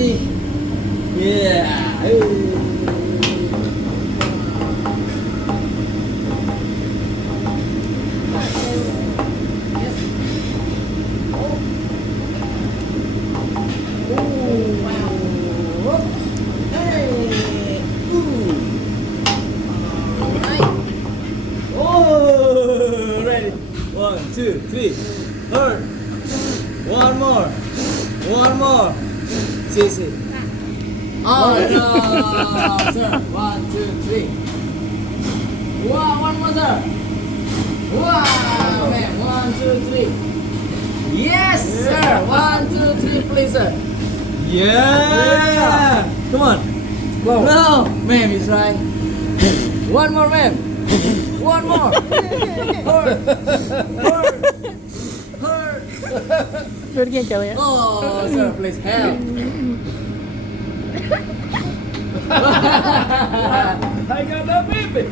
nih. Yeah. Oh, ready. 1, 2, 3. Hurt. One more. One more. See. Oh no, sir. 1, 2, 3. Wow, one more, sir. Wow, man. 1, 2, 3. Yes, sir. 1, 2, 3, please, sir. Yeah. Come on. Go. No, ma'am, is right. One more, ma'am. One more. Hurt. Do it again, Kelly. Oh, sir, please help. I got a baby.